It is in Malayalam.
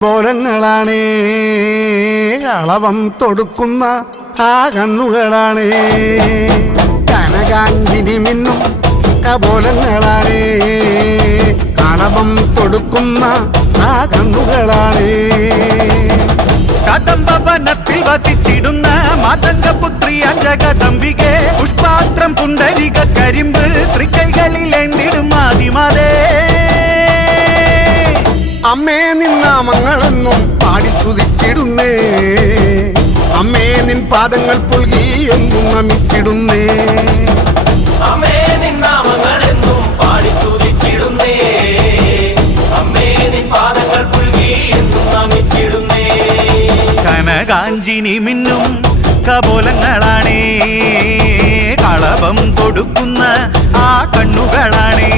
ബോലങ്ങളാണേ കളവം തൊടുക്കുന്ന ആ കണ്ണുകളാണേ കനകാങ്കിനി മിന്നും കബോലങ്ങളാണേ കളവം തൊടുക്കുന്ന ആ കണ്ണുകളാണേ കദംബവനത്തിൽ വസിച്ചിടുന്ന മാതംഗപുത്രി അഞ്ജകദംബികെ പുഷ്പാത്രം പുണ്ടരിക കരിമ്പ് തൃക്കൈകളിലേന്തിടും ആദിമാതേ അമ്മേ നിന്നാമങ്ങളെന്നും പാടി സ്തുതിച്ചിടുന്നേ അമ്മേ നിൻ പാദങ്ങൾ പുൽകി എന്നും നമിച്ചിടുന്നേ അമ്മേ നിന്നാമങ്ങളെന്നും പാടി സ്തുതിച്ചിടുന്നേ അമ്മേ നിൻ പാദങ്ങൾ പുൽകി എന്നും നമിച്ചിടുന്നേ കനകാഞ്ചിനി മിന്നും കബോലങ്ങളാണേ കളഭം കൊടുക്കുന്ന ആ കണ്ണുകളാണേ